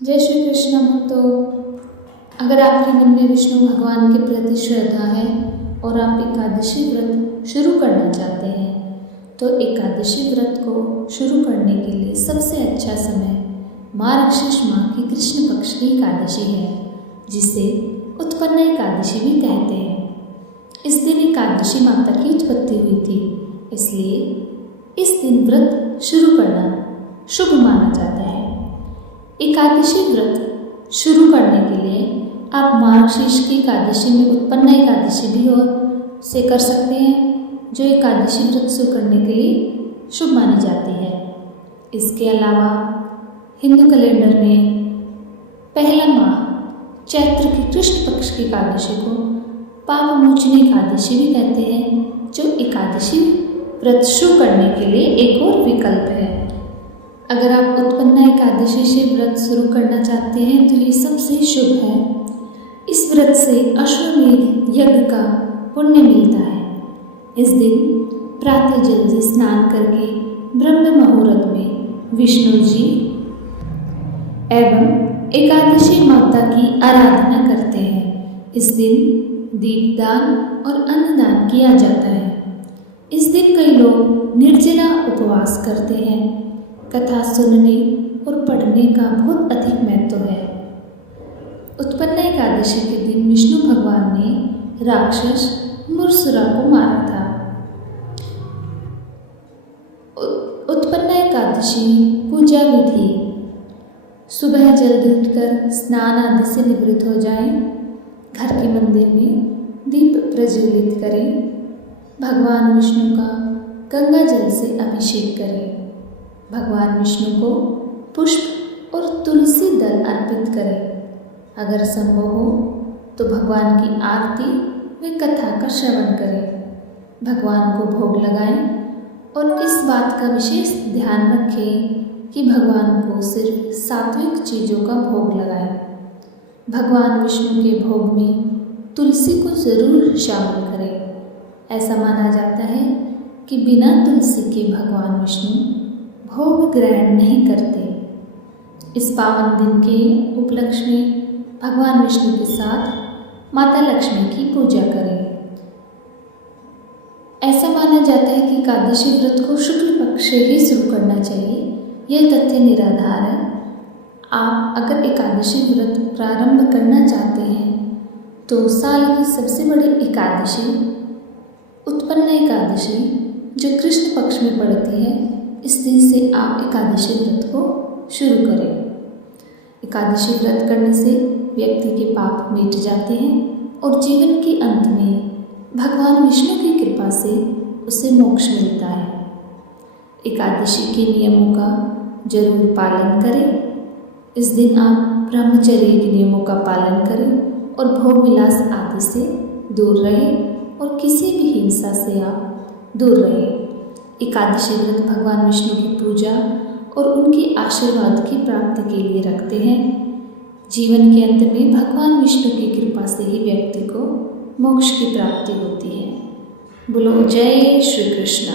जय श्री कृष्ण भक्तों। अगर आपके मन में विष्णु भगवान के प्रति श्रद्धा है और आप एकादशी व्रत शुरू करना चाहते हैं तो एकादशी व्रत को शुरू करने के लिए सबसे अच्छा समय मार्गशीर्ष माह की कृष्ण पक्ष की एकादशी है, जिसे उत्पन्न एकादशी भी कहते हैं। इस दिन एकादशी माता की उत्पत्ति हुई थी, इसलिए इस दिन व्रत शुरू करना शुभ माना जाता है। एकादशी व्रत शुरू करने के लिए आप मार्गशीर्ष की एकादशी में उत्पन्न एकादशी भी और से कर सकते हैं, जो एकादशी व्रत शुरू करने के लिए शुभ मानी जाती है। इसके अलावा हिंदू कैलेंडर में पहला माह चैत्र की कृष्ण पक्ष की एकादशी को पाप मोचनी एकादशी भी कहते हैं, जो एकादशी व्रत शुरू करने के लिए एक और विकल्प है। अगर आप उत्पन्न एकादशी से व्रत शुरू करना चाहते हैं तो ये सबसे शुभ है। इस व्रत से अश्वमेध यज्ञ का पुण्य मिलता है। इस दिन प्रातः जल्दी स्नान करके ब्रह्म मुहूर्त में विष्णु जी एवं एकादशी माता की आराधना करते हैं। इस दिन दीपदान और अन्नदान किया जाता है। इस दिन कई लोग निर्जला उपवास करते हैं। कथा सुनने और पढ़ने का बहुत अधिक महत्व है। उत्पन्न एकादशी के दिन विष्णु भगवान ने राक्षस मूर्सुरा को मारा था। उत्पन्न एकादशी पूजा विधि: सुबह जल्दी उठकर स्नान आदि से निवृत्त हो जाएं, घर के मंदिर में दीप प्रज्वलित करें, भगवान विष्णु का गंगा जल से अभिषेक करें, भगवान विष्णु को पुष्प और तुलसी दल अर्पित करें। अगर संभव हो तो भगवान की आरती व कथा का श्रवण करें, भगवान को भोग लगाएं और इस बात का विशेष ध्यान रखें कि भगवान को सिर्फ सात्विक चीज़ों का भोग लगाएं। भगवान विष्णु के भोग में तुलसी को जरूर शामिल करें। ऐसा माना जाता है कि बिना तुलसी के भगवान विष्णु भोग ग्रहण नहीं करते। इस पावन दिन के उपलक्ष्य में भगवान विष्णु के साथ माता लक्ष्मी की पूजा करें। ऐसा माना जाता है कि एकादशी व्रत को शुक्ल पक्ष से ही शुरू करना चाहिए। यह तथ्य निराधार है। आप अगर एकादशी व्रत प्रारंभ करना चाहते हैं तो साल की सबसे बड़ी एकादशी उत्पन्न एकादशी, जो कृष्ण पक्ष में पड़ती है, इस दिन से आप एकादशी व्रत को शुरू करें। एकादशी व्रत करने से व्यक्ति के पाप मिट जाते हैं और जीवन के अंत में भगवान विष्णु की कृपा से उसे मोक्ष मिलता है। एकादशी के नियमों का जरूर पालन करें। इस दिन आप ब्रह्मचर्य के नियमों का पालन करें और भोग विलास आदि से दूर रहें और किसी भी हिंसा से आप दूर रहें। एकादशी व्रत भगवान विष्णु की पूजा और उनके आशीर्वाद की प्राप्ति के लिए रखते हैं। जीवन के अंत में भगवान विष्णु की कृपा से ही व्यक्ति को मोक्ष की प्राप्ति होती है। बोलो जय श्री कृष्ण।